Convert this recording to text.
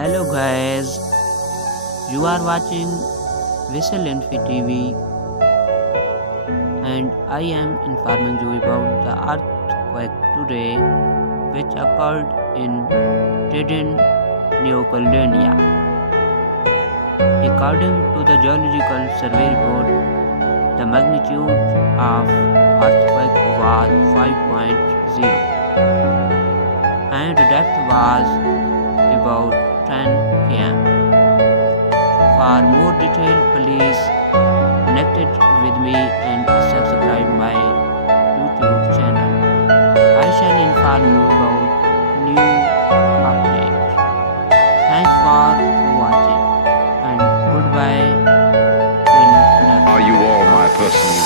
Hello guys, you are watching Whistle Info TV and I am informing you about the earthquake today which occurred in Tadin, New Caledonia. According to the Geological Survey report, the magnitude of earthquake was 5.0 and the depth was about 10 km. For more detail, please connect with me and subscribe my YouTube channel. I shall inform you about new updates. Thanks for watching and goodbye till next Are you all my personal